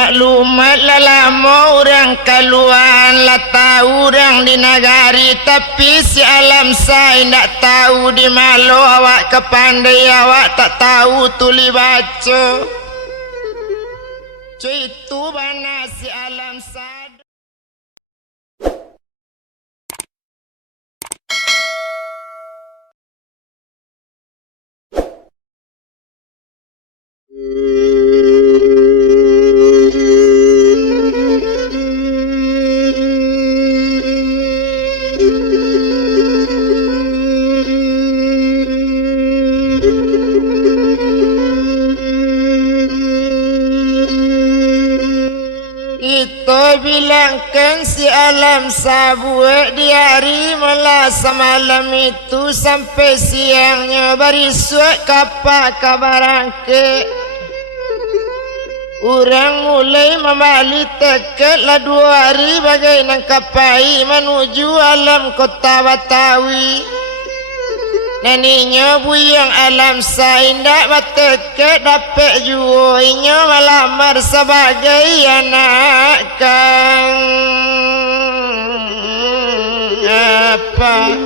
maklumat lama orang keluar lah tahu orang di negari, tapi si alam saya tak tahu di malu awak kepandai awak tak tahu tuli baca. Cuy itu mana si alam saya. Bilangkan si alam sabuat di hari malam semalam itu sampai siangnya berisut kapak kabarangke. Orang mulai membalik tekad lah 2 hari bagai nangkapai menuju alam kota Batawi. Naninya buyang alam saindak batekad dapat juoinya melamar sebagai anak kang apa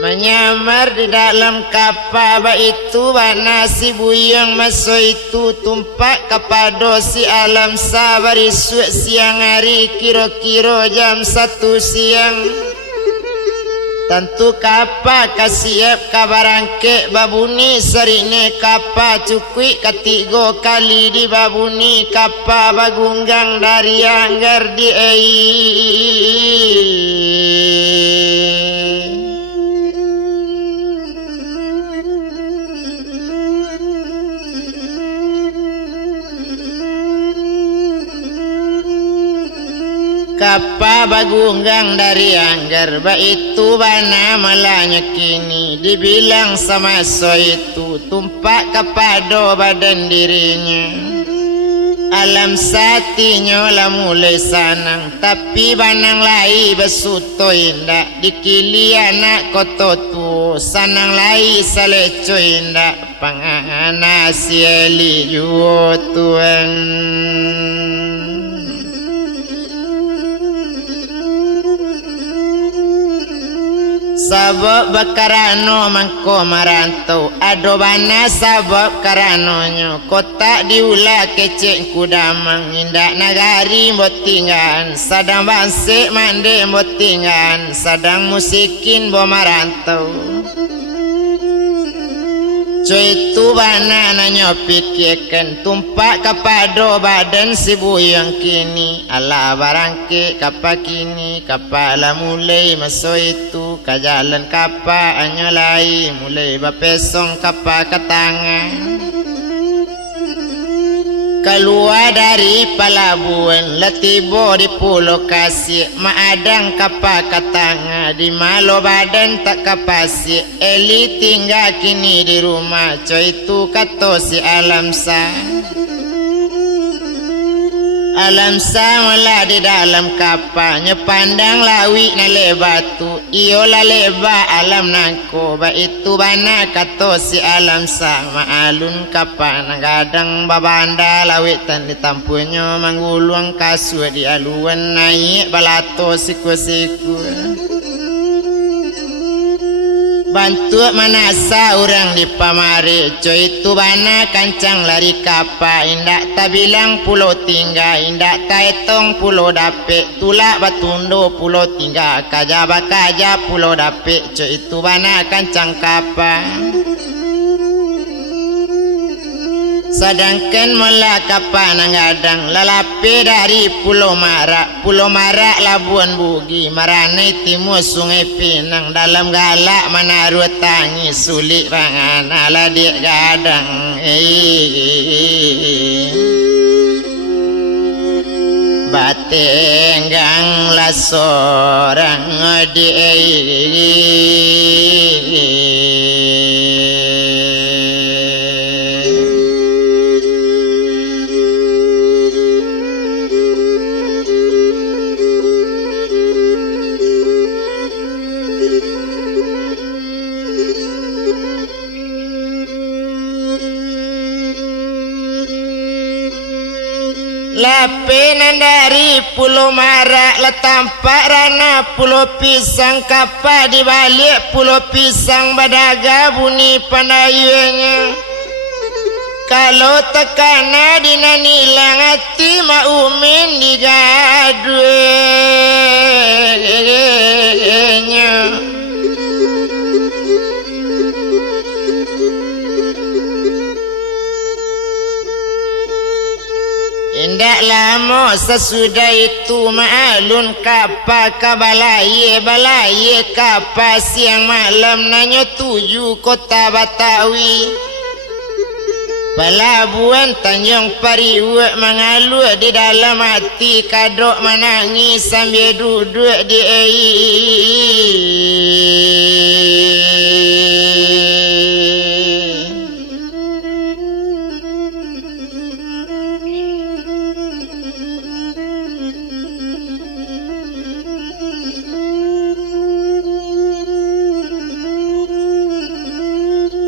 menyamar di dalam kapal itu bana si buyang masuk itu tumpak kepada si alam sabar isuk siang hari kira-kira jam 1 siang. Tentu kapal kasiap kabarangke babuni serine kapal cukui ketiga kali di babuni kapal bagunggang dari anggar di kapal bagunggang dari anggar itu bana malanya kini dibilang sama so itu tumpak kepada badan dirinya. Alam satinya lah mulai sanang tapi banang lai besuto indak dikili anak koto tu sanang lai saleco indak pangana sieli juo tuan. Sabab bakarano mangko marantau ado bana sabab karanonyo kota diula kecek kudamang indak nagari botingan sadang bansik mande botingan sadang musikin bo marantau. Cuy itu bana nanyo pikirkan tumpak kepada badan si buyang kini ala barangke kapal kini kapal lah mulai masuk itu ke jalan kapal anyo lai mulai bapesong kapal ke tangan keluar dari pelabuhan letibo di Pulau Kasih maadang kapal katanga di malo badan tak kapasih eli tinggal kini di rumah coy itu kata si alam sa mula di dalam kapal nyepandang lawi na lebatu iyo la leba alam nangko ba itu bana kato si alam sa maalun kapal nagadang babanda lawi tan ditampunyo mangguluang kasu di aluan naik balato siku-siku bantu manasa orang di pamari coy itu bana kancang lari kapal indak tak bilang pulau tinggal indak taetong pulau dapet tulak batundo pulau tinggal kaja bakaja pulau dapet coy itu bana kancang kapal. Sedangkan mula kapal nangadang lalapi dari Pulau Marak Labuan Bugi Marane timur Sungai Pinang dalam galak menaruh tangi sulit pangan ala dik gadang batenggang lah seorang Lapinan dari pulau Marak letampak rana pulau pisang kapal di balik pulau pisang badaga bunyi pandayunya. Kalau tekana dina nilang hati maumin digaduenya. Indak lama sesudah itu ma'alun kapal kabalaye balaye kapal siang malam nanya tuju kota Batawi. Pelabuhan Tanjung Pariwak mengalur di dalam hati kadok menangis sambil duduk di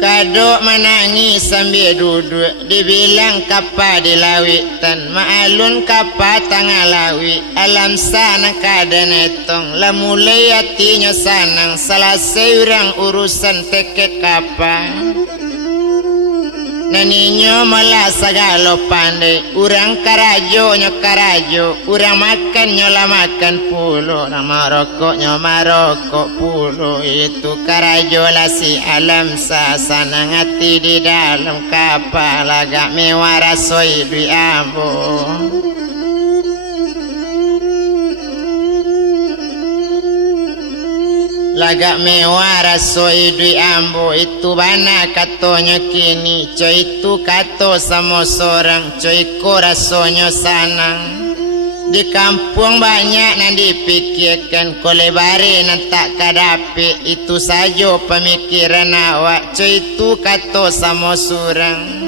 kadok menangis sambil duduk. Dibilang kapal di lawitan ma'alun kapal tengah lawi. Alam sana kada netong lah mulai hatinya sanang. Selesai orang urusan tiket kapal. Naninyo malah segala pandai. Urang karajo nyo karajo. Urang makan nyola makan pulo. Nama rokok nyo marokok pulo. Itu karajo lah si alam sasana ngati di dalam kapal. Agak mewah rasoi dui ambo. Lagak mewah rasoi dui ambo. Itu bana katonya kini. Coy itu kato sama sorang. Coy ko rasonyo sanang. Di kampung banyak nan dipikirkan. Ko lebari nan tak kadapi. Itu saja pemikiran awak. Coy itu kato sama sorang.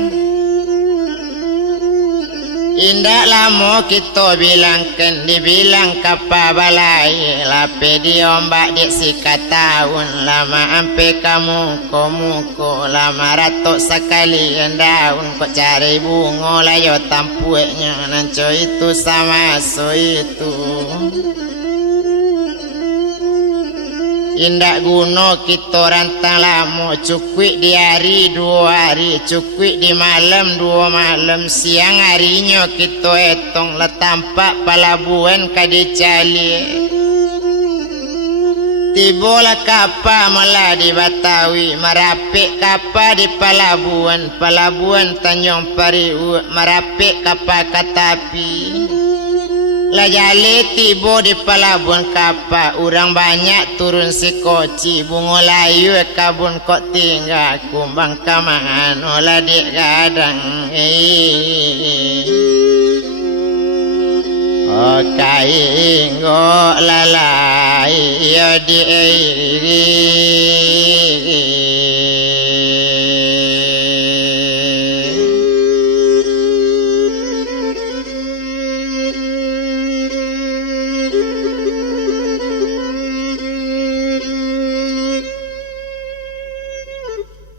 Indak lama kita bilangkan. Dibilang kapal balai. Lape diombak di sikat tahun. Lama ampe kamu muko. Lama ratok sekalian daun. Kok cari bunga layo tampueknya. Nanco itu sama so itu. Indak guna kita rantang lama. Cukui di hari 2 hari. Cukui di malam 2 malam. Siang harinya kita etong. Letampak pelabuhan kadicali. Tibola kapal malah di Batawi. Merapik kapal di pelabuhan. Pelabuhan Tanjung Pariwak. Merapik kapal katapi. Lah jale tiba di pelabuhan kapal. Orang banyak turun si koci. Bunga layu kabun kok tinggal. Kumbang kamangan olah di kadang. Oh kainggo lalai ya di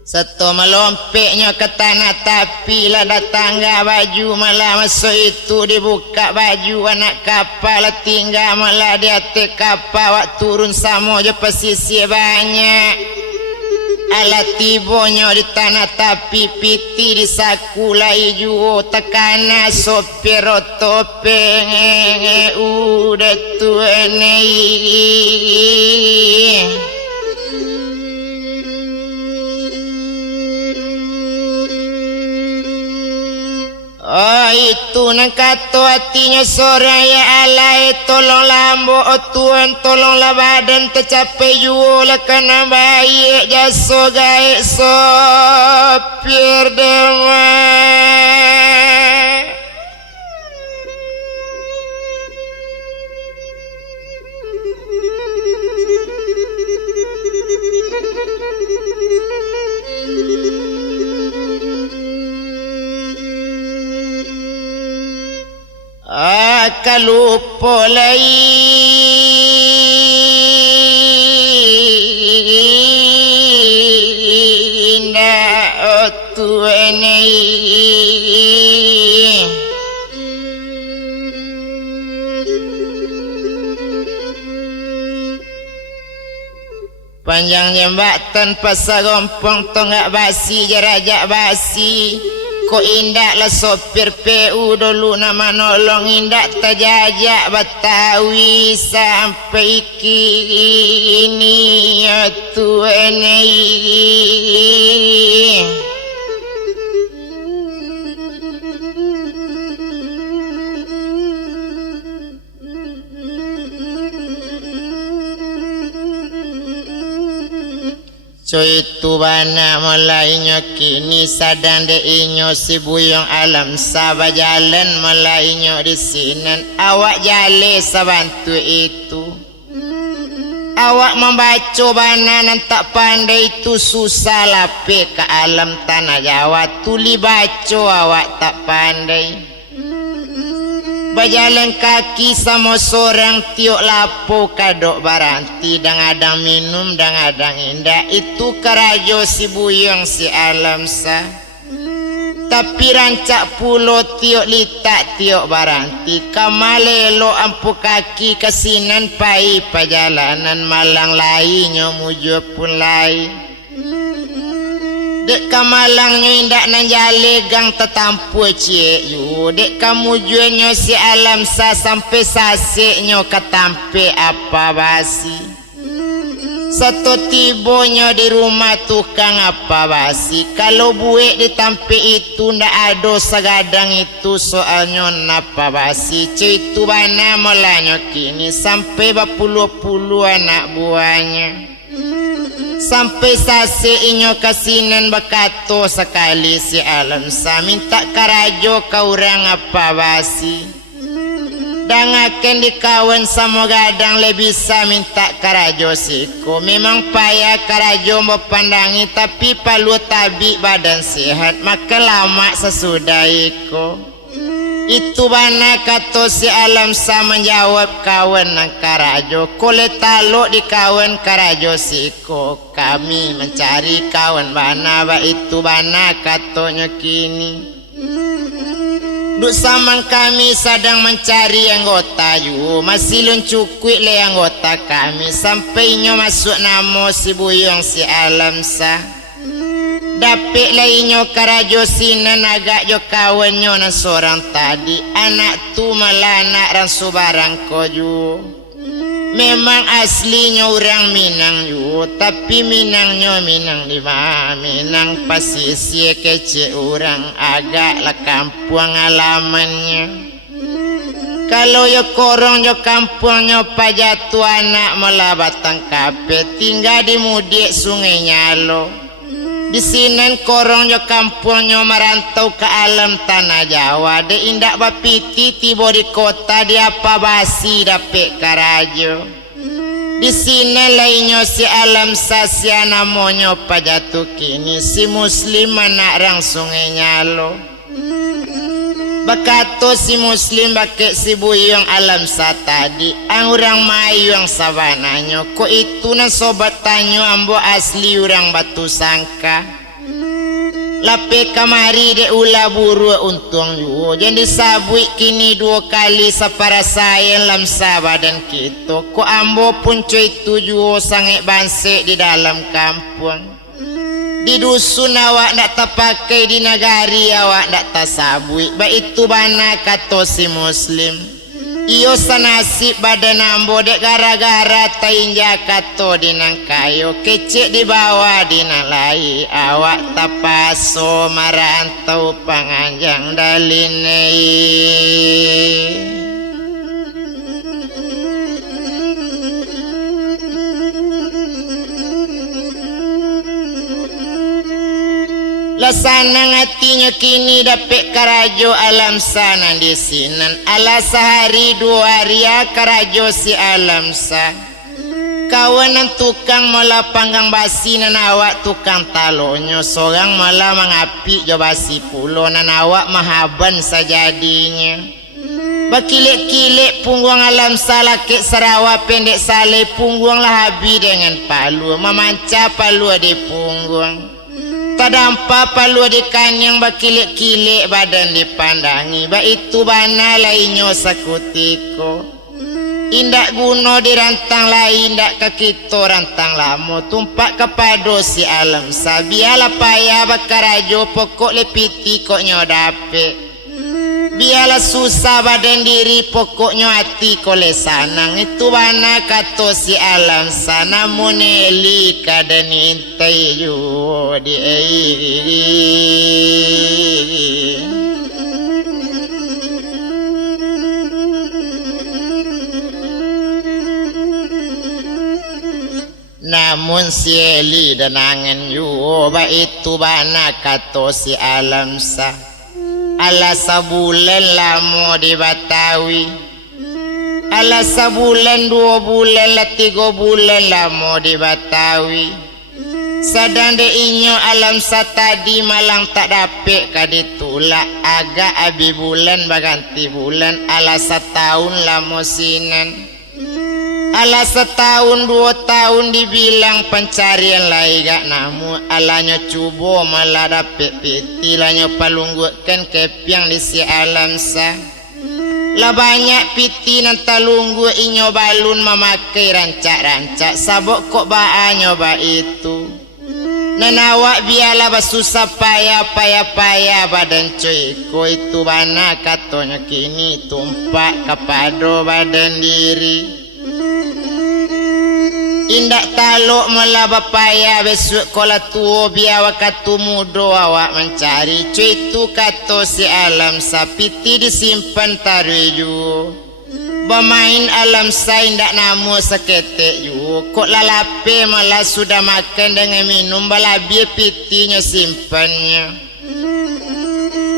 Satu melompeknya ke tanah tapi lah datang baju malah masuk itu dibuka baju anak kapal tinggal malah di atas kapal wak turun sama je pesisir banyak. Alat tibonya di tanah tapi piti di saku lai juo tekana sopir topeng udah tua nih. Oh itu nang kato hatinya seorang ya alai. Tolong lambo oh Tuhan tolonglah badan tercapai jualah kena baik jasa gaik sopir demai. Kalau polai indah. panjang jembatan pasar gompong tonggak basi jerajak basi. Ko indak lah sopir PU dulu nama nolong indak terjajak Betawi sampai kini ya Tuhan. Cuy tu bana mulai kini sadang de inyo si buyong alam sabah jalan mulai di sinan awak jale sabantu itu. Awak membaca bana nan tak pandai itu susah lape ke alam tanah Jawa tuli baca awak tak pandai. Berjalan kaki sama seorang tiok lapo kadok baranti dan adang minum dan adang indah itu kerajo si buyong si alam sa. Tapi rancak pulo tiok litak tiok baranti kamalelo ampu kaki kesinan pai perjalanan malang lainnya mujo pun lain. Dek kamalang nyo indak nan jale gang tetampu cie yu. Dek kamu juenyo si alam sa sampai sasik nyo ketampe apa basi. Satu tibonyo di rumah tukang apa basi. Kalau buik ditampe itu ndak ada segadang itu soalnya napa basi. Cuy itu bana molanyo kini sampai berpuluh-puluh anak buahnya. Sampai sase inyo kasinan bakato sekali si alam sa minta karajo kau orang apa basi. Dan akan dikawan sama gadang lebih bisa minta karajo siko. Memang payah karajo mempandangi tapi palu tabi badan sehat maka lama sesudah iko. Itu bana kata si alam sa menjawab kawan nang karajo. Kole taluk di kawan karajo siko. Kami mencari kawan bana ba itu bana katanya kini. Duk samang kami sedang mencari anggota yu. Masih luncukuit le anggota kami. Sampainya masuk nama si buyong si alam sa. Dapik lainyo karajo sinan agak jo kawanyo na seorang tadi. Anak tu malah anak ran subarang koju. Memang aslinya orang Minang yu. Tapi Minangnya Minang lima. Minang pasisi kece orang agak lah kampung alamannya. Kalau yo korong yo kampungnya pajatu anak malah batang kape. Tinggal di mudik sungai Nyalo. Di sini korong jo kampungnya merantau ke alam tanah Jawa. De indak bapiti tiba di kota di apa basi dapet karajo. Di sini lainnya si alam sasya namanya pajatu kini si muslim anak rang sungai Nyalo. Bakato si muslim bakek si buyong alam sa tadi. Ang orang mayu yang sabananya. Ko itu na sobat tanyo ambo asli orang batu sangka. Lape kamari de ula buru untung yu. Jadi sabui kini 2 kali sapara sayen lam sabadan kita. Ko ambo pun cuy tujuh sangat bansek di dalam kampung. Di dusun awak ndak terpakai di nagari awak ndak tasabui. Ba itu bana kata si muslim. Iyo sanasib badan ambo dek gara-gara tainja kato di nang kayo. Kecik di bawah di nalai. Awak tapaso marantau panganjang dalinei. Lasana ngatinya kini dapet karajo alam sana di sinan. Ala sehari 2 hari ya karajo si alam sa. Kawanan tukang mula panggang basi nan awak tukang talonyo. Seorang malah mengapi jo basi pulo nan awak mahaban sajadinya. Bakilik-kilik punggung alam salah kek Sarawak pendek sale punggung lah habi dengan palu. Memanca palu di punggung. Tadampa palu di kanyang bakilik-kilik badan dipandangi. Ba itu bana lainyo sakutiko. Indak guna dirantang lain, indak ke kita rantang lama. Tumpak kepada si alam sabialah payah bakar ajo pokok lepiti koknya dapet. Biarlah susah badan diri pokoknya hati kole sanang. Itu bana kata si alam sana moneli kadan intai ju di namun si Eli dan angan yuba itu bana kata si alam sa ala sabulan lama di Batawi, ala sabulan 2 bulan lah 3 bulan lama di Batawi. Sadang de inyo alam sa tadi malang tak dapet kaditula agak abi bulan baganti bulan ala setahun lama sinan. Ala setahun 2 tahun dibilang pencarian lai gak namu alanya cubo malah dapet piti lanya palunggukan kepiang di si alam sa. Lah banyak piti nan talunggu inyo balun memakai rancak-rancak sabok kok baa nyoba itu. Nanawak biarlah basusah payah badan cuy ko itu bana katanya kini tumpak kepada badan diri. Indak taluk melaba payah besok kola tua biar waktu muda awak mencari. Cuy itu kata si alam sapiti disimpan taruju. Bermain alam sa indak namu seketek ju. Kok lalape malah sudah makan dengan minum balabia pitinya simpannya.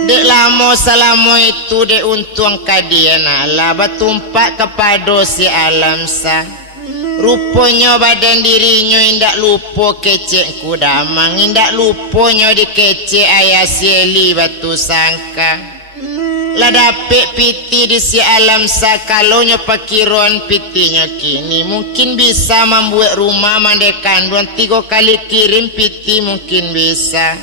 Dek lama selama itu dek untung kadian ala batumpak kepada si alam sa. Rupanya badan dirinya indak lupa kecek kudamang, indak lupanya dikecek ayah sieli batu sangka. Lah dapet piti di si alam sa kalaunya pakiruan pitinya kini mungkin bisa membuat rumah mandekan 2-3 kali kirim piti mungkin bisa.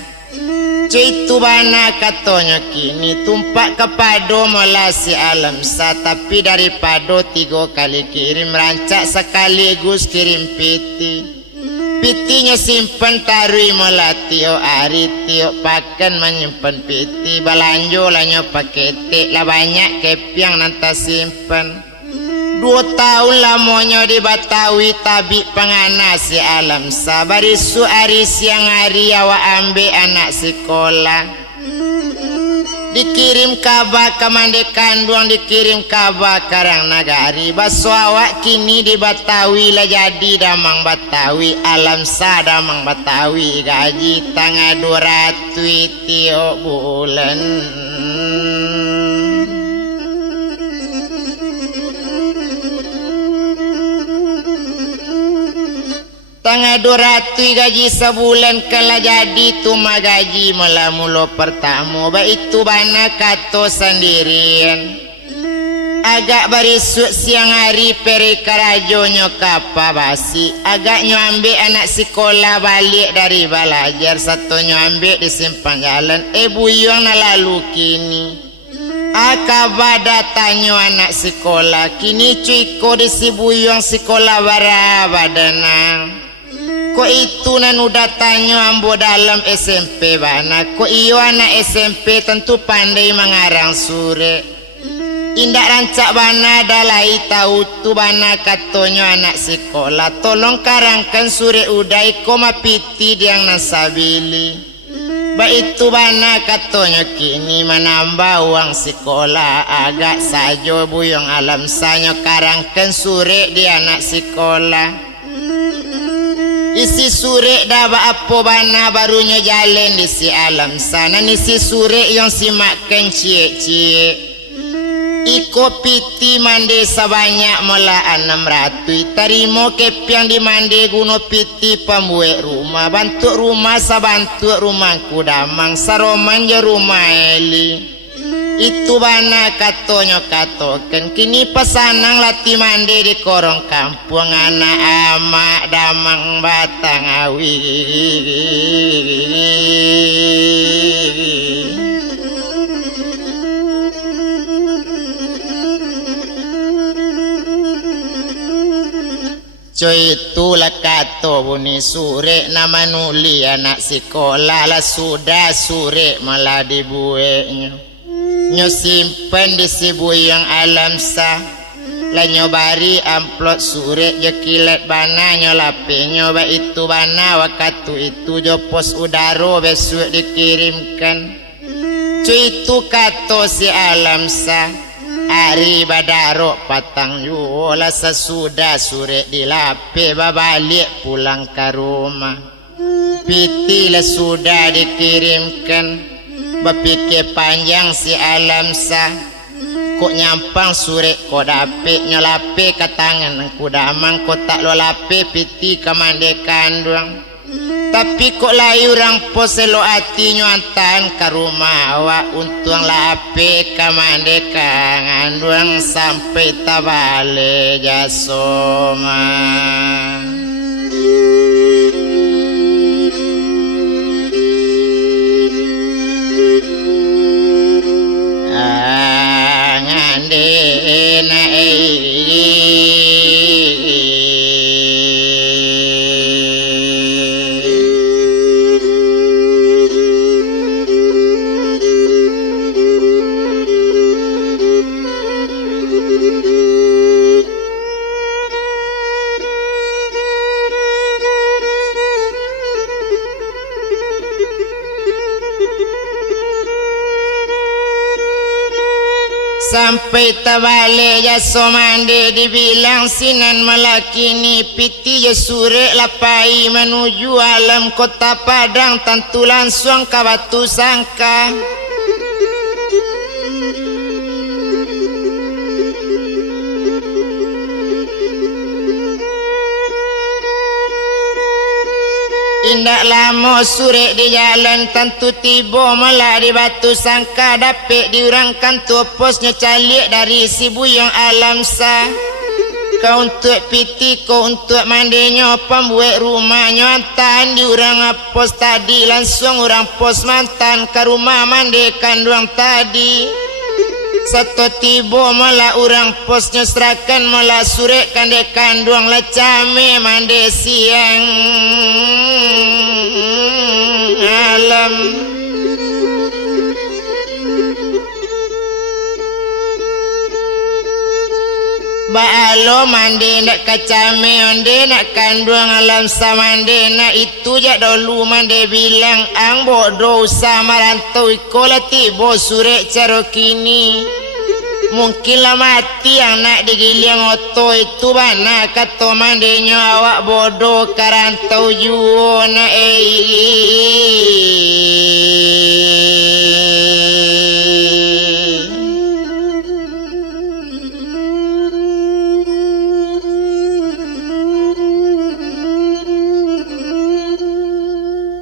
Cuy itu bana katanya kini tumpak kepada mola si alam sa tapi daripada 3 kali kirim rancak sekaligus kirim piti. Pitinya simpan tarui mola tiap hari tiap pakan menyimpan piti balanjo lanyo pakete lah banyak kepiang nanti simpan. 2 tahun lamanya di Batawi tabik pengana si alam sa barisu hari siang hari awak ambil anak sekolah. Dikirim kabar ke Mandekanduang, dikirim kabar Karang Nagari. Baso awak kini di Batawi lah jadi damang Batawi. Alam sa damang Batawi gaji tangga 200 tiap bulan. Tangga 200 gaji sebulan kala jadi tuma gaji mula mula pertama. Ba itu bana kato sendirian. Agak barisuk siang hari perikarajonyo kapa basi. Agaknya ambil anak sekolah balik dari belajar. Satunya ambil di simpang jalan. Buyung na lalu kini. Akaba datanya anak sekolah. Kini cuiko di si buyung sekolah barabadana. Ko itu nan udah tanya ambo dalam SMP bana. Ko iyo anak SMP tentu pandai mengarang sure. Indak rancak bana dalai tahu tu bana katonyo anak sekolah. Tolong karangkan sure udai koma piti diang nasabili. Ba itu bana katonyo kini menambah uang sekolah. Agak sajo buyong alam sanyo karangkan sure di anak sekolah. Isi sure daba apa bana barunya jalan di si alam sana. Isi sure yang si makan cie-cie. Iko piti mande sebanyak mula 600. Tarimo kepiang di mande guno piti pembuat rumah. Bantu rumah sabantu rumahku damang. Saroman je rumah Eli. Itu bana katonyo katokan. Kini pesanang lati mandi di korong kampung. Anak amak damang batang awi. Coy itulah kato bunyi sure nama nuli anak sekolah lah sudah sure malah dibueknya. Nyo simpen di sibui yang alam sah. Lah nyobari amplot sure je kilat bana nyo lape nyoba itu bana waktu itu jo pos udaro besok dikirimkan. Cuy itu kato si alam sah. Hari badaro patang yuola sesudah sore dilape babalik pulang ke rumah. Piti lah sudah dikirimkan. Berpikir panjang si alam sah. Kok nyampang sore ko dapet nyolape ke tangan ku damang ko tak lo lape piti kamande kandung. Tapi kok layu orang poselo hati nyuantan ke rumah awak untung lape kamande kanganduang sampai tabale jasoma. Ngande na sampai tabale jasomande dibilang sinan melakini piti jasure lapai menuju alam kota Padang tentu langsung ke Batu Sangka. Indak lama sore di jalan tentu tiba malah di Batu Sangka dapet diurangkan tu posnya calik dari si buyong alam sah. Kau untuk piti kau untuk mandinya pembuat rumahnya antan diurang pos tadi langsung orang pos mantan ke rumah mandikan duang tadi. Satu tiba malah orang posnya serahkan malah sore kandekan duang lecame mandi siang alam. Baalo mandi nak kacame onde nak kanduang alam samande nak itu jak dulu mandi bilang ang bodoh usah marantau ikola tibo sure caro kini mungkinlah mati yang nak digiling oto itu bana kato mandinya awak bodoh karantau juo na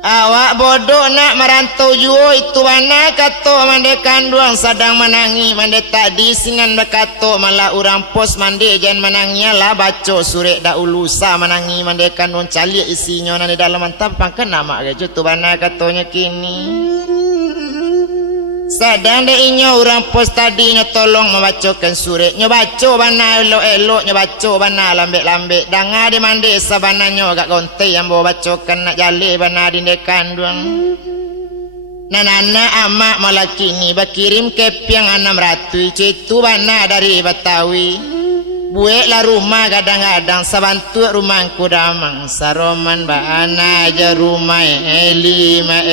awak bodoh nak merantau juo itu mana kato mande kanduang sadang menangi mande tadi singan bakato malah orang pos mande jangan menangnya lah baco surek dah ulusa menangi mande kanduang calik isinya nanti dalam mantap pangkan nama ke tu mana katonya kini sadang de inyo orang pos tadi nya tolong membacakan surek nya baco bana elok-elok nya baco bana lambek-lambek danga de mande sabana nyo gak konte yang bawa bacokan nak jale bana di kandung nanana amak malakini bakirim kepiang 600 itu bana dari Betawi buek lah rumah kadang-kadang sabantu rumahku damang saroman bana aja rumah lima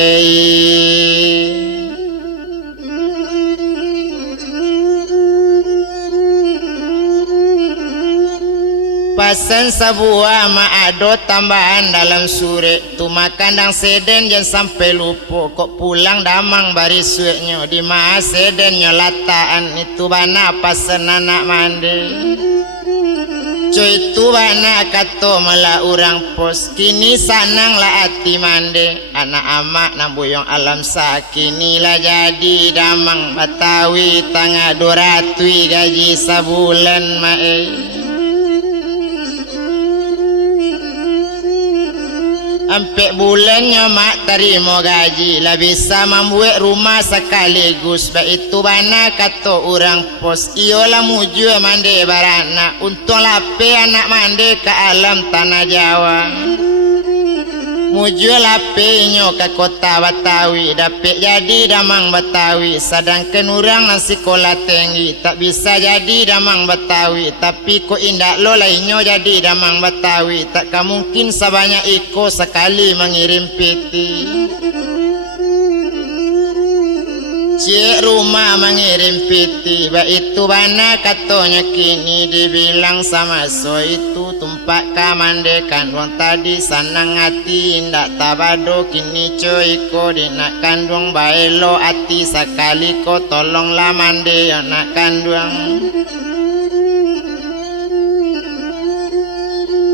pasan sebuah maado tambahan dalam sure tu makan dang seden jangan sampai lupa kok pulang damang baris sueknya di mah seden nyolataan itu bana pasan anak mandi cuy itu bana kato malah orang pos kini sanang lah hati mandi anak amak nambuyong alam sakini lah jadi damang Betawi tangga 200 gaji sebulan mae Ampe bulannya mak terima gaji lah bisa membuat rumah sekaligus. Baik itu bana kata orang pos iyalah muju mande barana untung lape anak mande ke alam tanah Jawa. Muju lape nyo ke kota Betawi dapat jadi damang Betawi. Sedangkan orang nang sekolah tinggi tak bisa jadi damang Betawi. Tapi ko indak lo lainnya jadi damang Betawi. Tak mungkin sebanyak iko sekali mengirim peti. Cik rumah mengirim peti. Baik itu bana katanya kini dibilang sama so itu tumpak kamandekan wong tadi sanang hati indak tabado kini cuy ko dinak kandung baelo hati sekali ko tolonglah mande anak kandung.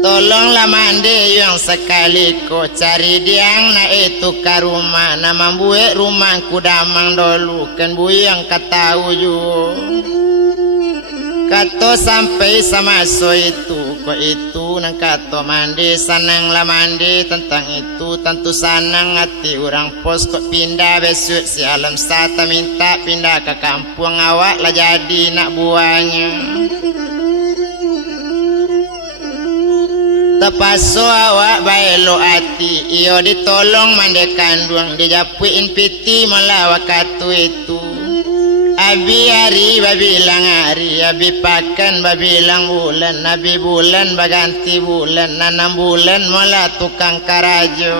Tolonglah mande yang sekali ko cari diang na itu ke rumah na membuat rumahku damang dulu kan buyang katahu ju kato sampai sama so itu ko itu nang kato mande sanang lah mande tentang itu tentu sanang hati orang pos kok pindah besok si alam sata minta pindah ke kampung awak lah jadi nak buahnya. Tepaso awak baelo hati iyo ditolong mande kandung dijapuin piti malah waktu itu. Abi hari babilang hari abi pakan babilang bulan abi bulan baganti bulan 6 bulan malah tukang karajo.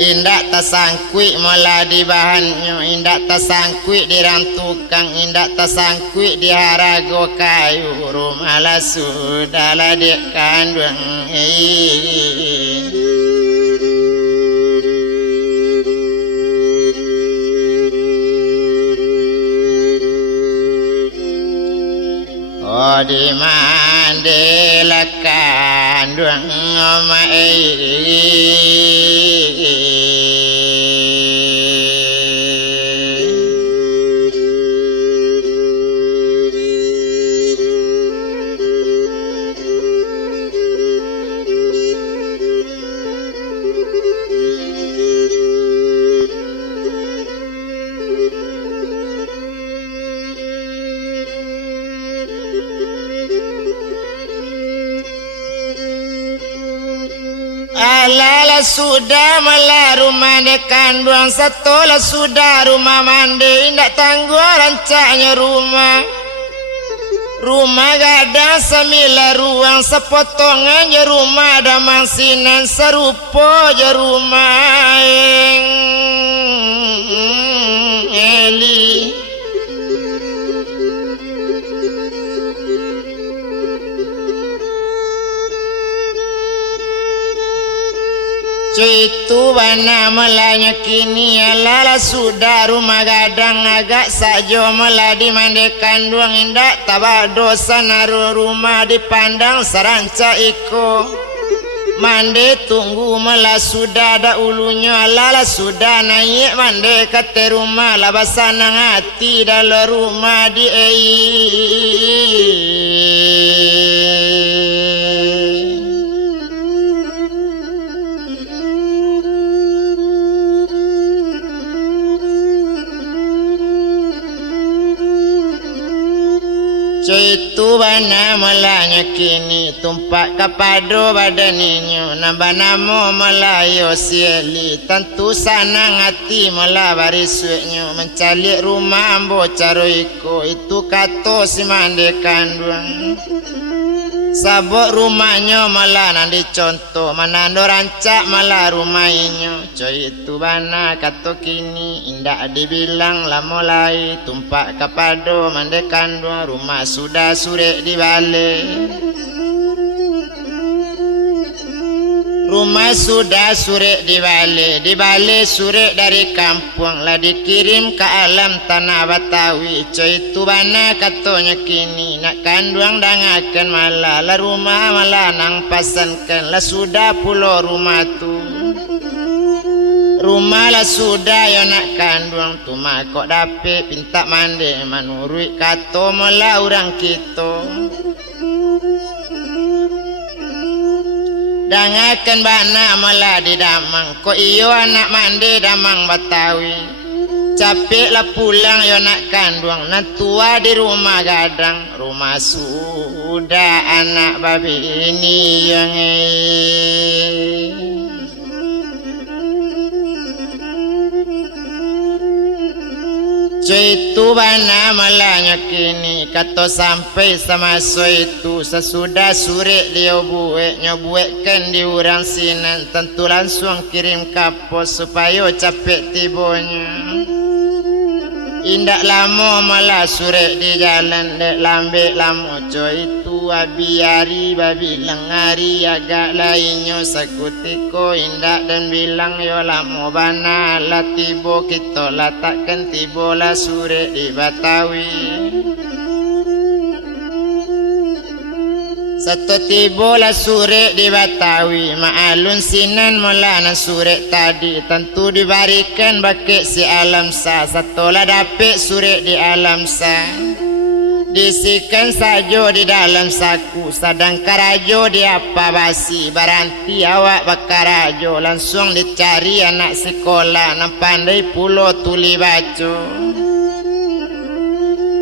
Indak tasangkui malah di bahannya indak tasangkui di rantukang indak tasangkui di harago kayu rumah lah sudah lah dek kandung. Oh di mandela kandung oma Alala sudah malah rumah de kandung satola sudah rumah mande indak tangguh rancaknya rumah. Rumah gadang semila ruang sepotongan je rumah damang sinan serupa je rumah Eli. Itu bana melanya kini alala sudah rumah gadang agak sajo meladi mande kandung indak tabado sanaru rumah dipandang saranca iko mande tunggu mela sudah ada ulunya alala sudah naik mande kate rumah labasanang hati dalam rumah di itu bana melanya kini tumpak kapado badaninya nambah namo melayo sieli tentu sanang hati mela barisuknya mencalik rumah ambo caroiko itu kato si mande kandung sabok rumahnya malah nanti contoh manando rancak malah rumahnya coy itu bana kato kini indak dibilang lah mulai tumpak kapado mande kandung rumah sudah sure di balik. Rumah sudah sure di balik sure dari kampung lah dikirim ke alam tanah Betawi. Coy itu bana katanya kini nak kandung dangakan malah lah rumah malah nang pasankan lah sudah pulau rumah tu. Rumah lah sudah yo nak kandung tu mak kok dapet pinta mande manurui kato malah orang kita. Dangakan bana malah di damang. Ko iyo anak mandi damang Betawi. Capek lah pulang yo nak kandung. Nak tua di rumah gadang. Rumah sudah anak babi ini yang itu bana malanya kini kata sampai sama so itu sesudah sore dia nyobuekan di orang sinan tentu langsung kirim kapos supaya capek tibonya. Indak lama malah sore di jalan dek lambe lamo coy itu abiari babi lengari agak lainnya sakutiko indak dan bilang yo lamo bana la tibo kita letakkan tibo la sore di Betawi. Satu tibo la sore di Betawi maalun sinan mulana sore tadi tentu dibarikan baki si alam sa satu la dapet sore di alam sa disikan sajo di dalam saku sedang karajo di apa basi baranti awak bakarajo langsung dicari anak sekolah nan pandai pulo tuli baco.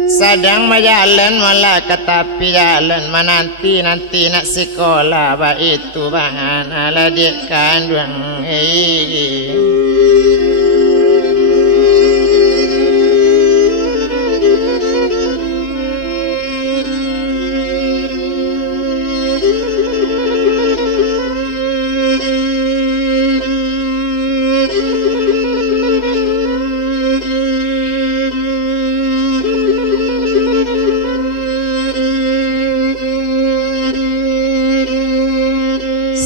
Sedang majalan malah katapi jalan menanti nak sekolah ba itu bahan ala dia kandung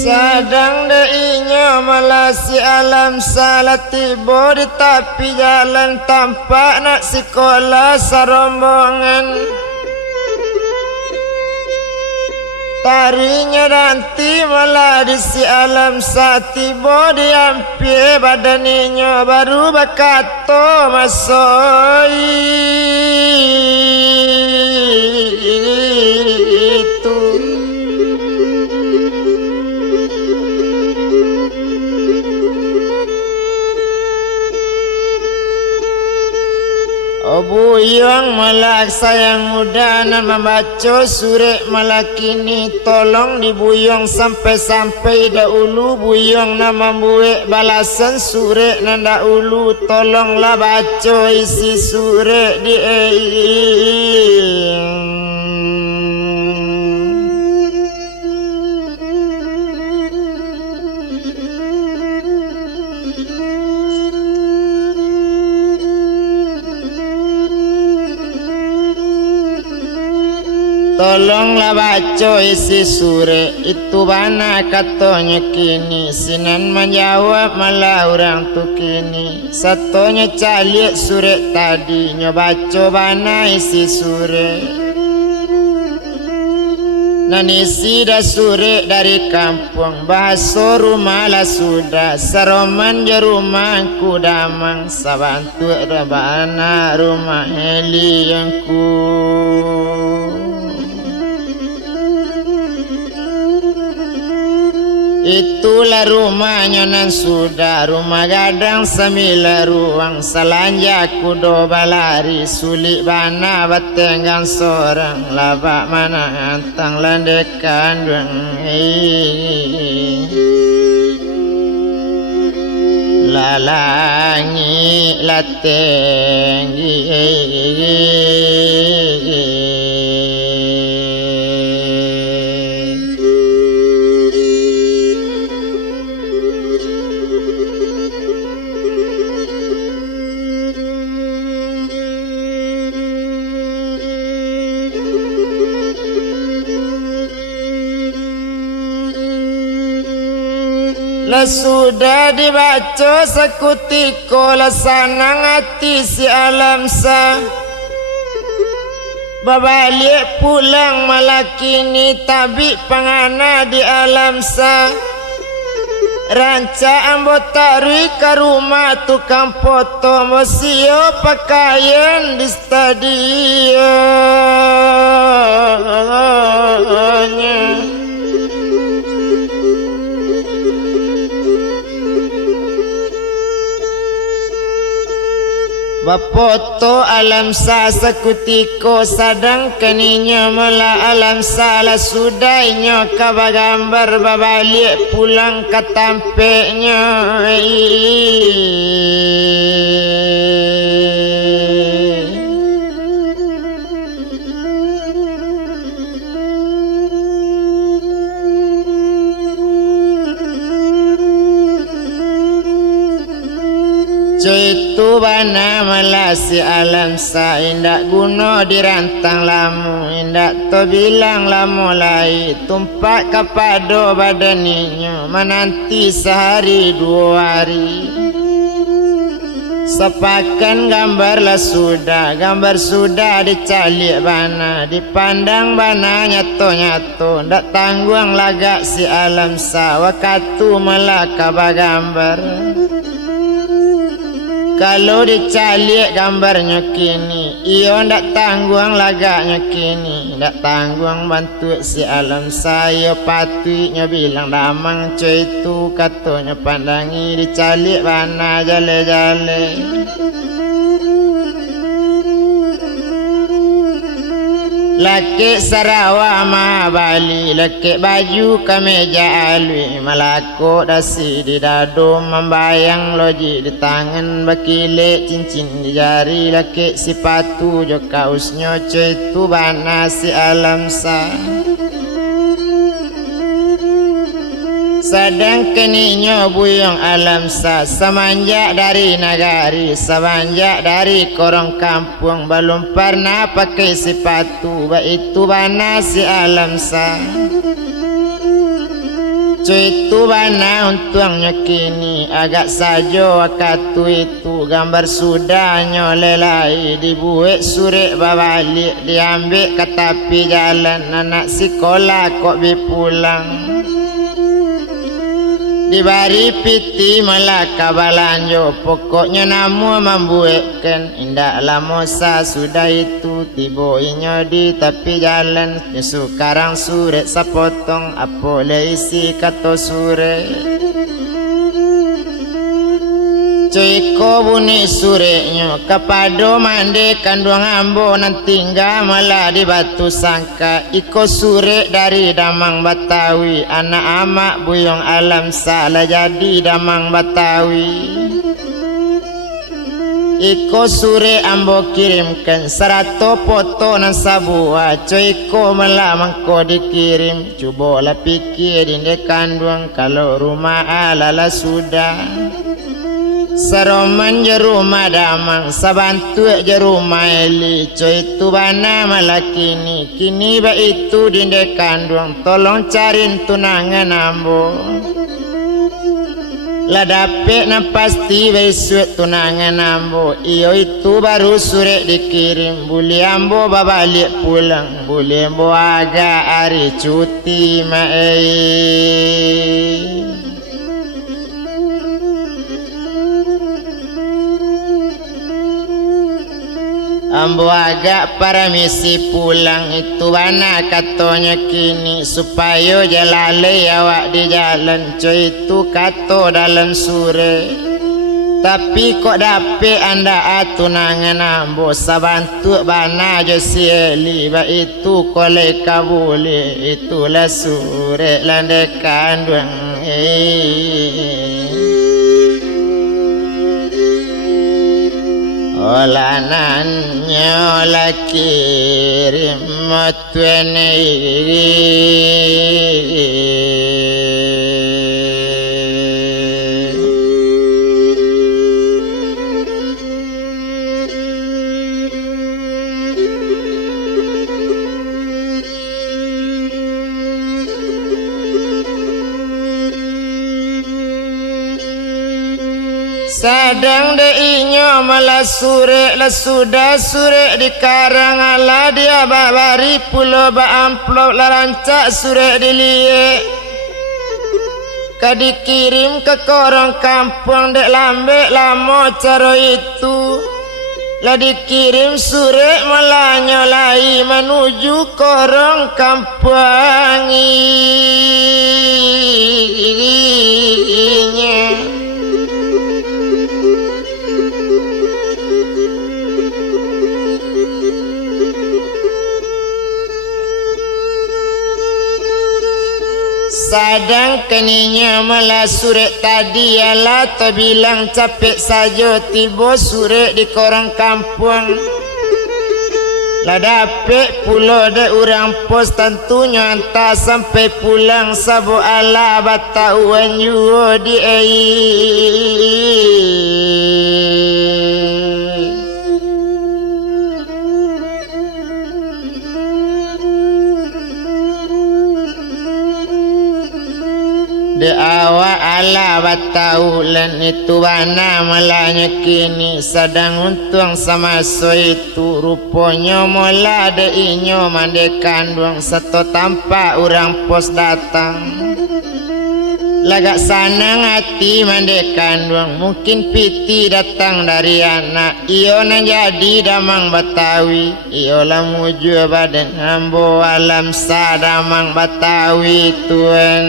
Sadang deinya malah si alam salah tiba di tepi jalan tampak nak sekolah serombongan. Tarinya nanti malah di si alam sa tiba diambil badaninya baru bakato masoi itu. Buyang malak sayang muda nan membaca surat malak ini tolong dibuyang sampai dahulu buyang nan membuat balasan surat nan dahulu tolonglah baca isi surat di tolonglah baca isi surat itu bana katanya kini sinan menjawab malah orang tu kini satunya calik surat tadi nyobaca bana isi surat nan isi dah surat dari kampung bahasa rumah lah sudah seroman je rumahku damang sabantu bana rumah heli yangku. Itulah rumahnya nan sudah rumah gadang 9 ruang selanjaku do balari sulit bana batenggang sorang labak mana hantang landekan duang lalangi latenggi sudah dibaca sekutiko lasanang hati si alam sa babalik pulang malah kini tabik pangana di alam sa ranca ambotari ke rumah tukang foto mosio pakaian di stadionnya Bapoto alam sa sekutiko sadang keninya mula alam salah sudainya kabagambar babalik pulang ke tampeknya. Itu bana malasi alam sa indak guna dirantang lamu indak to bilang lamu lai tumpak kepada badaninya menanti sehari dua hari sepakan gambar sudah dicalik bana dipandang bana nyato ndak tangguang lagak si alam sa wakatu melaka bagambar. Kalau dicalik gambarnya kini, iyo ndak tangguang lagaknya kini, ndak tangguang bantu si alam saya patutnya bilang damang cuy itu katanya pandangi dicalik bana jale-jale. Laki Sarawak ma Bali, laki baju kemeja alwi, malako dasi di dado membayang loji di tangan bakile cincin di jari, laki sepatu jo kausnya cuy tu bana si alam sa. Sadang keninyo buyong alam sa semanjak dari nagari, semanjak dari korong kampung belum pernah pakai sepatu, itu bana si alam sa. Cuy itu bana untungnya kini agak saja waktu itu gambar sudah nyolelai dibuat surat babalik diambil ke tepi jalan anak sekolah kok pulang. Dibari piti malaka balanjo pokoknya namu membuatkan indah lama sudah itu tiba inyo di tepi jalan sekarang surat sepotong apa isi kata surat cuy ko bunyi suratnya kepada mandi kandung ambo nan tinggal malah di batu sangka iko surat dari damang Batawi anak amak buyong alam salah jadi damang Batawi. Iko surat ambo kirimkan 100 foto nan sabua cuy ko malah mangko dikirim cubalah pikir di kandung kalau rumah alala sudah Saroman jerumah damang sabantu jerumah eli cuy tu bana malah kini ba itu dinde kandung tolong carin tunangan ambo lah dapet na pasti besok tunangan ambo iyo itu baru surat dikirim boleh ambo babalik pulang boleh ambo agak hari cuti ambo agak para misi pulang itu bana katanya kini supaya jalale awak di jalan cuy itu kato dalam surat tapi kok dapet anda tunangan ambo sabantu bana jo sieli ba itu kolej kabule itulah surat landekan duang olanannya la kirim matwene sadang deinyo malah surat lah sudah surat dikarang ala dia babari pulau ba amplop lah rancak surat dilie ka dikirim ke korong kampung dek lambe lama cara itu lah dikirim surat malah nyolai menuju korong kampung sadang keninya malah surat tadi ialah terbilang capek saja tiba surat di korang kampung. Lah dapet pula de orang pos tentunya hantar sampai pulang sabu ala batauan you di de awak ala batau lan itu bana malanya kini sedang untung sama so itu rupanya mula de inyo mande kandung satu tampak orang pos datang lagak sanang hati mande kandung mungkin piti datang dari anak iyo na jadi damang Batawi iyo lah muju badan ambo alam sadamang Batawi tuan.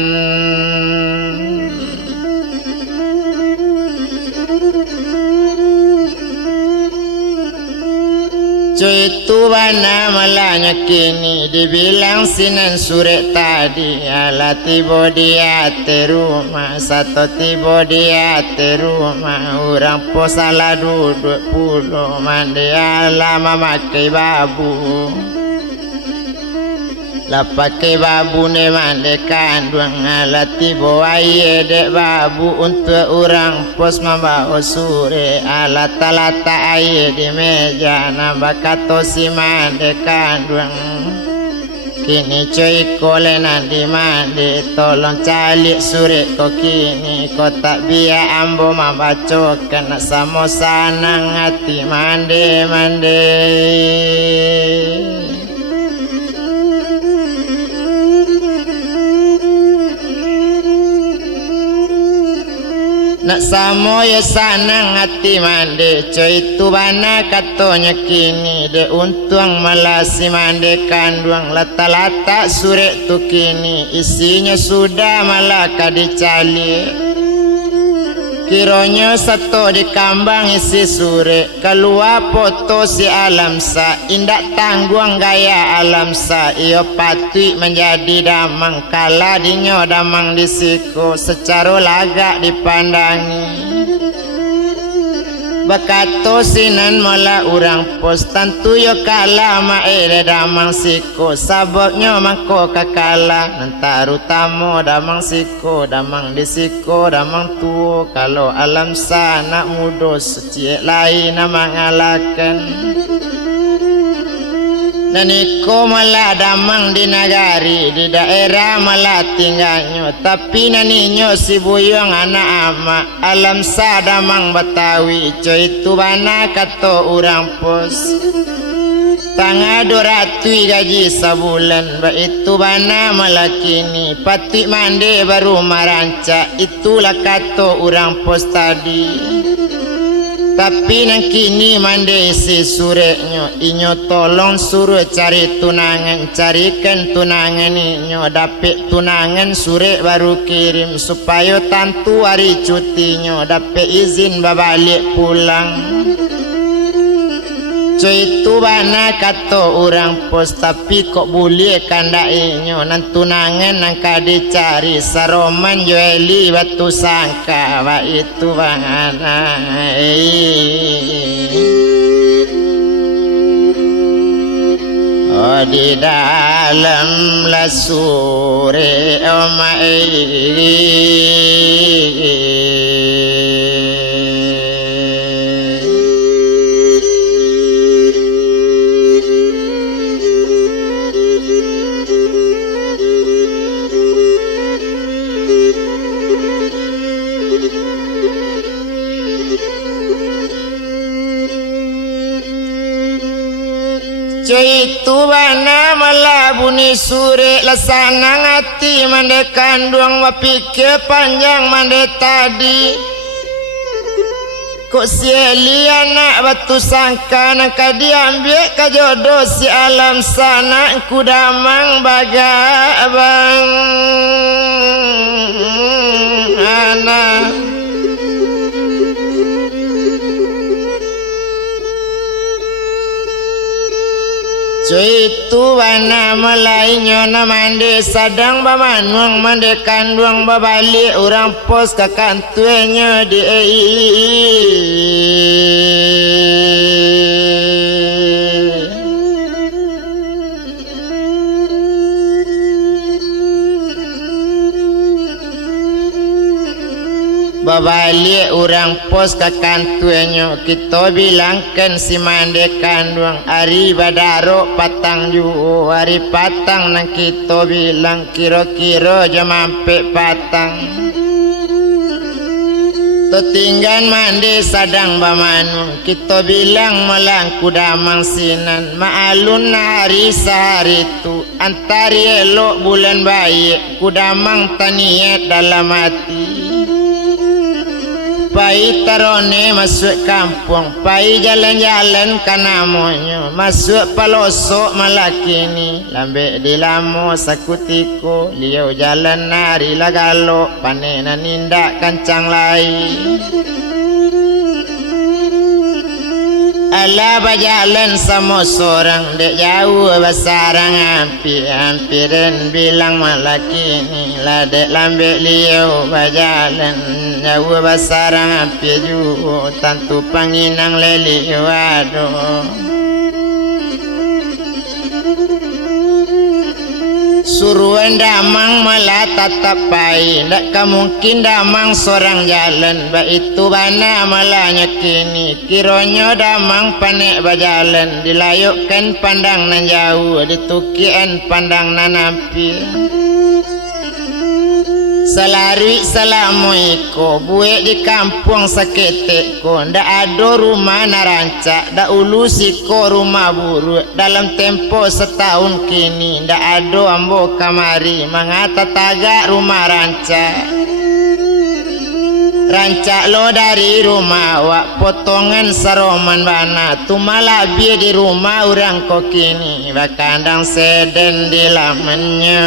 Cuy tu bana malanya kini dibilang sinan surat tadi ala tiba dia terumah satu tiba dia terumah orang posala duduk puluh mandi ala memakai babu la pakai babu ne mandi kandung ala tiba aye dek babu untuk orang pos membawa sure ala talata aye di meja nambah kato si mandi kandung kini cuy kole nanti mandi tolong calik sure ko kini ko tak biar ambo membaca kena samo sanang hati mandi nak samo ya sanang hati mande coy tu bana katonya kini de untung malah si mande kandung lata-lata surat tu kini isinya sudah malah kadicali kironya satu di kambang isi surat keluar foto si alam sa indak tanggung gaya alam sa iyo patut menjadi damang kala dinyo damang disiko secara lagak dipandangi bakato sinan malah orang pos tentu yo kala mae damang siko sababnya mangko kakala nantaru tamu damang siko damang disiko damang tu kalau alam sana mudo suci lain nama ngalakan naniko malah damang di nagari di daerah malah tinggalnya tapi naninyo si buyong anak ama alam sa damang Batawi coy tu bana kato orang pos tangga 200 gaji sebulan ba itu bana malah kini patut mandi baru maranca itulah kato orang pos tadi. Tapi nang kini mande isi suratnya inyo tolong suruh cari tunangan carikan tunangan inyo dapat tunangan surat baru kirim supaya tantu hari cutinya dapat izin balik pulang. Cuy tu bana kata orang pos tapi kok boleh kandak inyo nan tunangan nang kade cari saroman juali batu sangka ba itu bana oh di dalam lasure omai Cuy tu bana malah bunyi sore lasanang hati mande kandung wapikir panjang mande tadi kok siali anak batu sangka nak diambil ke jodoh si alam sana ku damang baga abang anak Cuitu wana melainyo na mande sadang bamanuang mande kanduang babalik orang pos kakantuenyo di babalik orang pos kakantuenyo kita bilangkan si mande kanduang hari badaro patang ju hari patang nang kita bilang kira-kira jam ampe patang tinggal mande sadang bamanu kita bilang melang kudamang sinan maalun hari sehari tu antari elok bulan baik kudamang taniat dalam hati pai tarone masuk kampung pai jalan-jalan kanamonyo masuk palosok malakini lambe dilamo sakutiko liau jalan nari lagalo panena nindak kancang lain ala bajalan sama seorang dek jauh basarang hampiran bilang malakini lah dek lambe liau bajalan jauh basarang hampir ju tantu panginang leli waduh suruhan damang malah tatapai ndak mungkin damang seorang jalan ba itu bana malah nyekini kironyo damang panek bajalan dilayukkan pandang nan jauh ditukian pandang nan hampir salarui salamuiko buek di kampung sakete ko ndak ada rumah narancak ndak ulusiko rumah buruk dalam tempo setahun kini ndak ada ambo kamari mangata tagak rumah rancak lo dari rumah wak potongan saroman bana tu malah biar di rumah orang kok kini bakandang seden di lamennya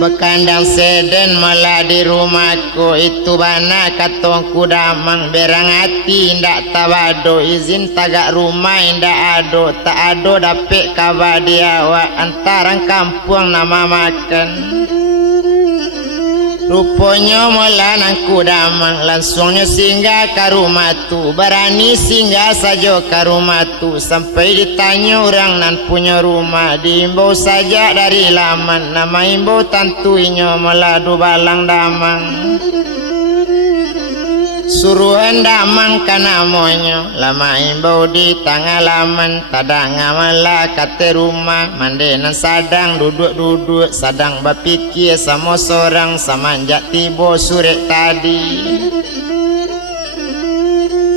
bekandang seden malah di rumahku itu bana katongku damang berang hati ndak tawado izin tagak rumah ndak ado tak ado dapet kabar dia wak antarang kampung nama makan rupanya malah nangku damang langsungnya singgah ke rumah tu berani singgah saja ke rumah tu sampai ditanya orang nan punya rumah diimbau saja dari laman nama imbau tantuinya malah du balang damang suruhan damang kanamonyo lama imbau di tengah laman tadang malah kate rumah mandenan sadang duduk sadang bapikir sama seorang samanjak tibo surek tadi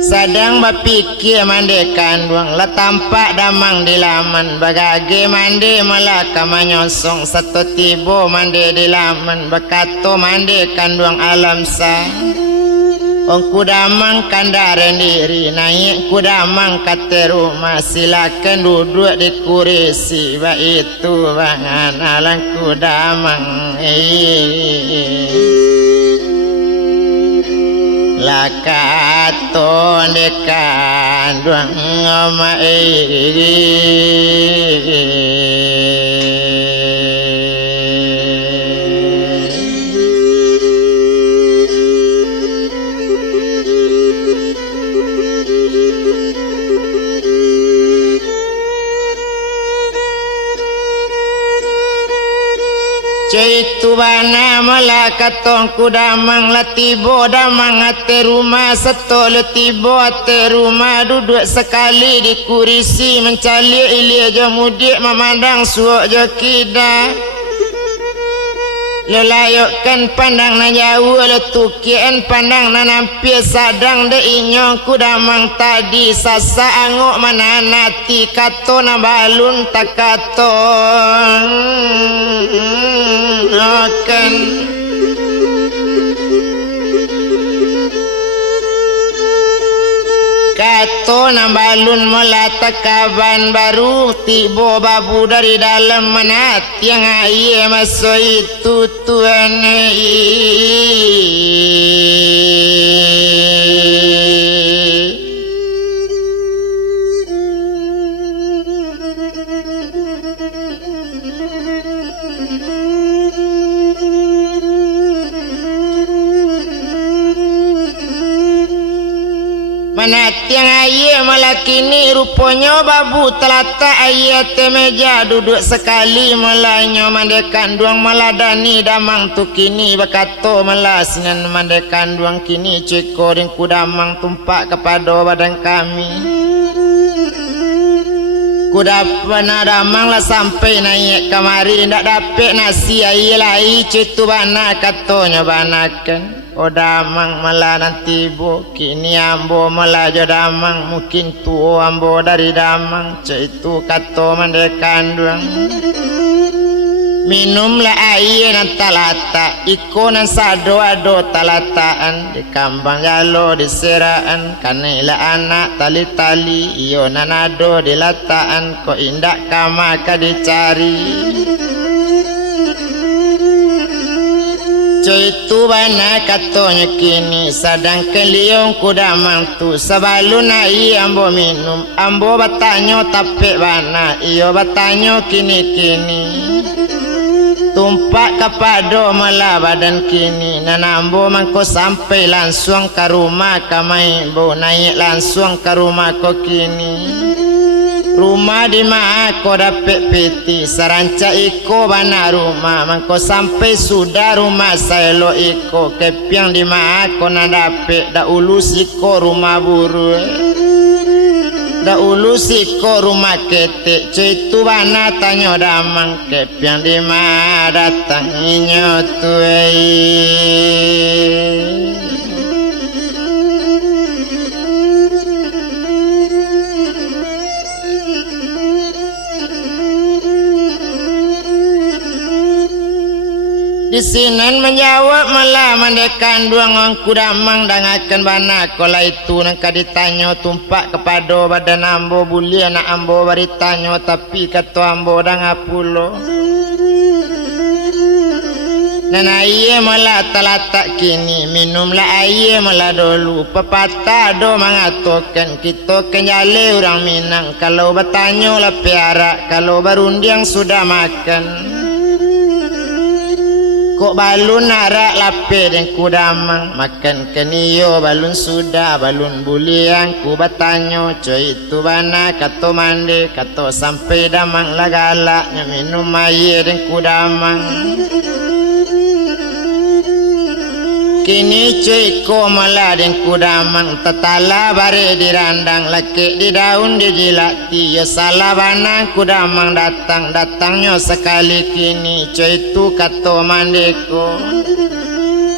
sadang bapikir mande kanduang lah tampak damang di laman bagage mande malah kamanyosong satu tibo mande di laman bakato mande kanduang alam sa Ongku damang kandaren diri naik kudamang kate rumah silakan duduk di kursi ba itu bangan alang kudamang lakaton dekan duang ngoma Itu bana malah katong kudamang latibo damang ate rumah seto letibo ate rumah duduk sekali di kursi mencalik ilia jamudik memandang suak jakida lelayukkan pandang na jauh letukian pandang na nampir sadang de inyong kudamang tadi sasa anguk mananati kato na balun takaton akan kato na balun melata kaban baru tibo babu dari dalam menat yang aye masuk itu tuan mana tiang ayah malah kini rupanya babu telata ayah meja duduk sekali malahnya mandekan duang malah dani damang tu kini bakato malah sinan mandekan duang kini ceko dan kudamang tumpak kepada badan kami kuda pernah damang lah sampai naik kamari ndak dapet nasi ayah lai cetu bana katonya banakan oh damang malah nanti bu kini ambo malah jo damang mungkin tuo ambo dari damang itu kato mandekan duang minumlah air nan talata iko nan sado ado talataan di kambang jalo di seraan kanila anak tali-tali iyo nan ado di lataan ko indak kamaka dicari itu bana katonya kini sadang keliung kudamang tu sebalun ai ambo minum ambo batanyo tapi bana iyo batanyo kini tumpak kepada malah badan kini nan ambo mangko sampai langsung ke rumah kamai bo naik langsung ke rumah ko kini rumah di mana ko dapet peti saranca iko bana rumah mangko sampai sudah rumah saya lo iko kepiang di mana ko na dapet da ulus iko rumah buru da ulus iko rumah ketek itu bana tanyo damang kepiang di mana datang inyo tuai di sinan menjawab malah mandekan duang angku damang dangakan bana kola itu nangka ditanyo tumpak kepada badan ambo buli anak ambo baritanyo tapi kata ambo dangapulo dan aye malah talatak kini minumlah aye malah dulu pepatah do mengatakan kita kenyale orang Minang kalau bertanyo lah piara kalau berundiang sudah makan kok balun narak lape dan kudamang makan keniyo balun sudah balun buliang ku batanyo coy itu bana kato mande kato sampai damang lagala minum air dan kudamang kini cuy ko malah dan kudamang tetala bare di randang laki di daun di jilati ya salah bana kudamang datangnya sekali kini cuy itu kato mandeko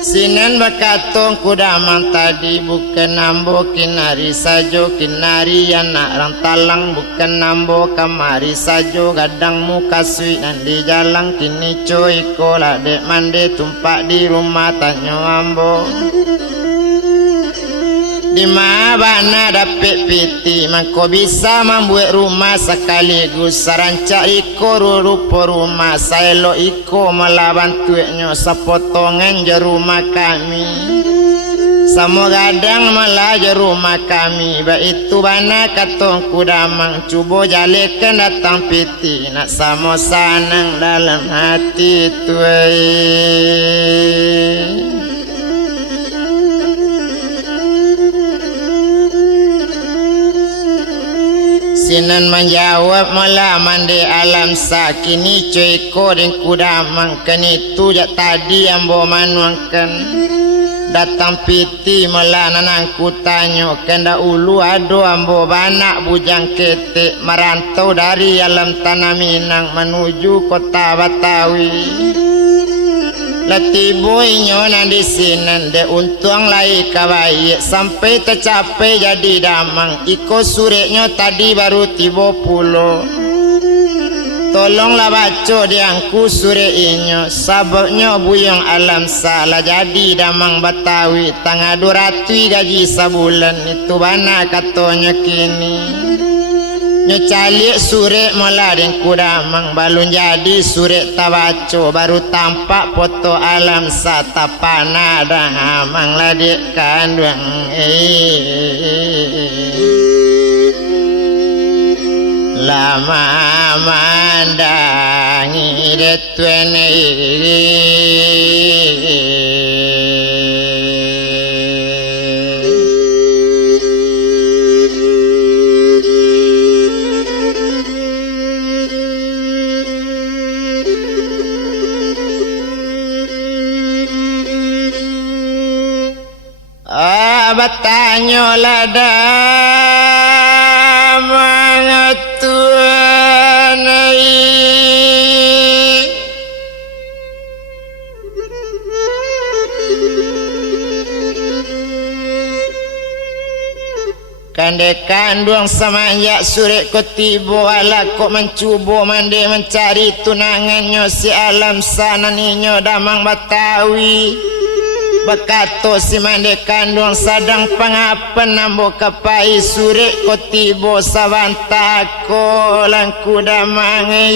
sinan bakatong kudamang tadi bukan nambo kinari sajo kinari anak rantalang bukan nambo kamari sajo gadang muka sui dan di jalan kini cuy ko lah dek mande tumpak di rumah tanyo ambo di mana bana dapet piti mangko bisa membuat rumah sekaligus saranca iko rupa rumah saya lo iko malah bantunya sepotongan je rumah kami sama gadang malah je rumah kami baik itu bana katong kudamang cuba jalekan datang piti nak sama sanang dalam hati tuai sinan menjawab malah mandi alam sakini cuy ko dan kudamang kini tu jak tadi ambo manuangkan datang piti malah nanangku tanyo kenda ulu ado ambo banak bujang ketek merantau dari alam tanah Minang menuju kota Batawi latibo inyo nan di sinan de untung lai kabaik sampai tercapai jadi damang iko sureknya tadi baru tiba pulo tolonglah baca diangku sure inyo sababnya buyang alam salah jadi damang Batawi tangga 200 gaji sebulan itu bana katonya kini nyecalik surek malah dan kudamang balun jadi surek tabaco baru tampak foto alam satapana dah hamang ladik kandung lama mandangi detwene batanyo lada mangatuanai kande kanduang samanya sore ko tibo ala ko mencubo mande mencari tunangannya si alam sana ninyo damang Batawi bakato si mande kanduang sadang pangapen nambo kapai sore ko tibo sawanta ko langku damangi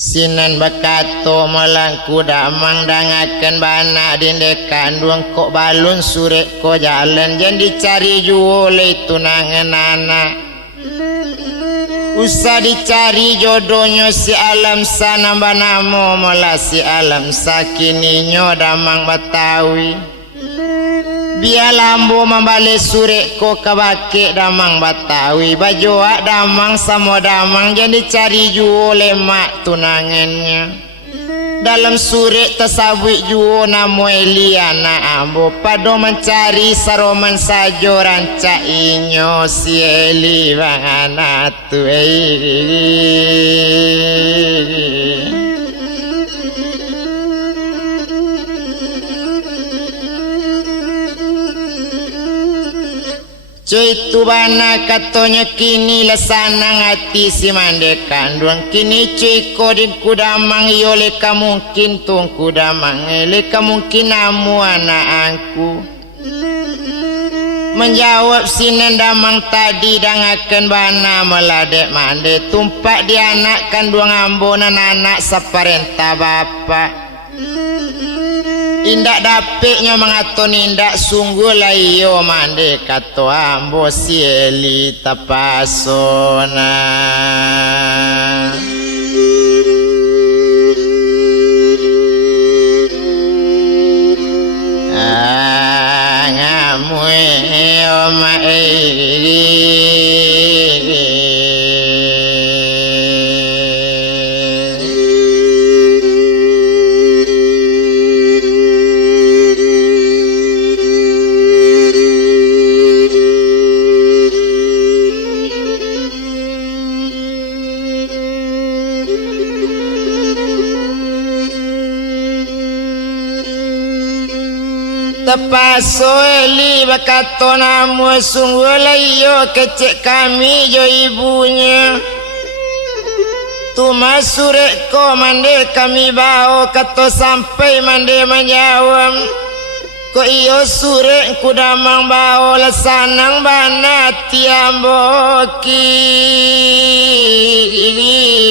sinan bakato malangku damang dangaken bana dinde kanduang kok balun sure ko jalan jan dicari juole tunangan anak usah dicari jodohnya si alam sana banamo malah si alam sakininyo damang Batawi biar lambo membalik sure ko kabake damang Batawi bajoa damang samo damang jadi cari juo lemak tunangannya dalam sure tasabui juo namo Eliana ambo pado mencari saroman sajo ranca inyo si Eli banganatu cuy tu bana katonya kini lesanang hati si mande kanduang kini cuy kodin kudamang yo leka mungkin tung kudamang leka mungkin namu anak angku menjawab sinan damang tadi dangaken bana meladek mande tumpak di anak kanduang ambonan anak saparenta bapak indak dapiknya mengaton indak sungguh layo mande kato ambo si Eli tapasona ngamue oma tepaso Eli bakato namu sungguh layo kecek kami jo ibunya tu masurek ko mande kami bao kato sampai mande menjawab ko iyo surek kudamang bao lesanang bana tiamboki ini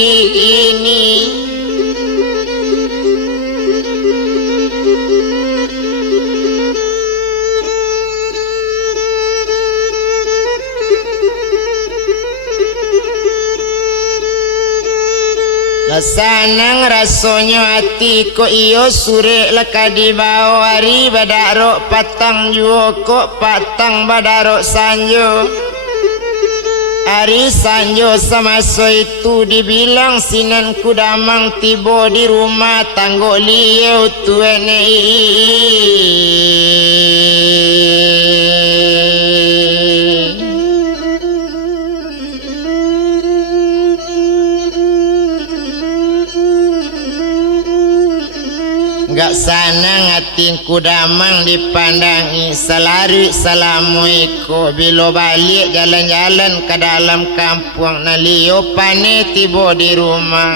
lesanang rasonyo hati ko iyo sure leka di bawah hari badarok patang juo kok patang badarok sanjo hari sanjo sama so itu dibilang sinan kudamang tibo di rumah tanggo lieu tuene gak sana ngating kudamang dipandangi salari salamuiko bilo balik jalan-jalan ke dalam kampung nalio pane tibo di rumah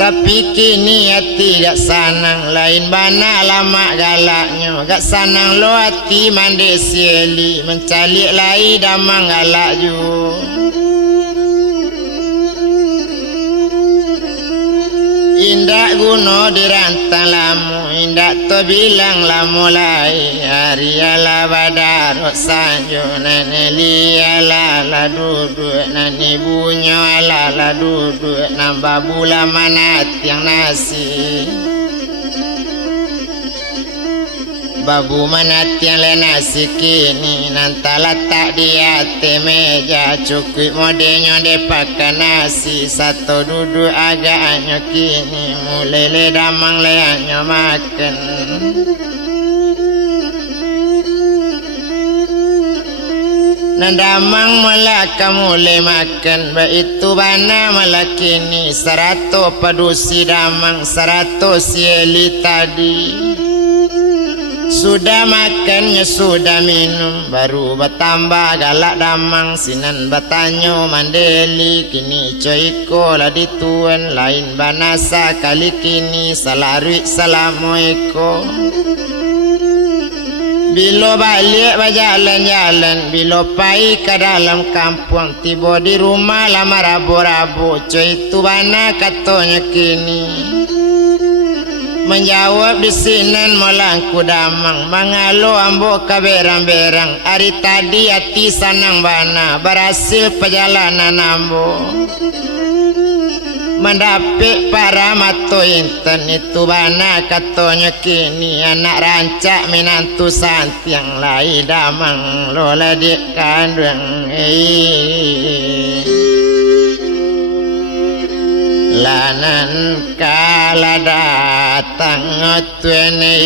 tapi kini hati gak sanang lain bana lama galaknya gak sanang lo hati mande si Eli mencalik lai damang galak ju indak guno dirantang lamu indak to bilang lamu lai ariala badaro sanjo nane liala la duduk nane bunyo ala la duduk nambah bula manat yang nasi babu manatian lena sikini nantala tak dia meja cukui modenya depakan nasi satu duduk agak nyokini mulai le damang le anyo makan nandamang malaka mulai makan ba itu bana malakini 100 padusi damang 100 sieli tadi sudah makannya sudah minum baru bertambah galak damang sinan batanyo mandeli kini coiko lah dituan lain banasa kali kini salarui salamoiko bila balik berjalan-jalan bila pai ke dalam kampung tiba di rumah lama rabu-rabu coy itu bana katanya kini menjawab di sinan molangku damang mangalo ambo kaberang-berang hari tadi hati sanang bana berhasil perjalanan ambo mendapik para mato inten itu bana katanya kini anak rancak minantu santiang lai damang lola dik kandung lanan kala datang tuene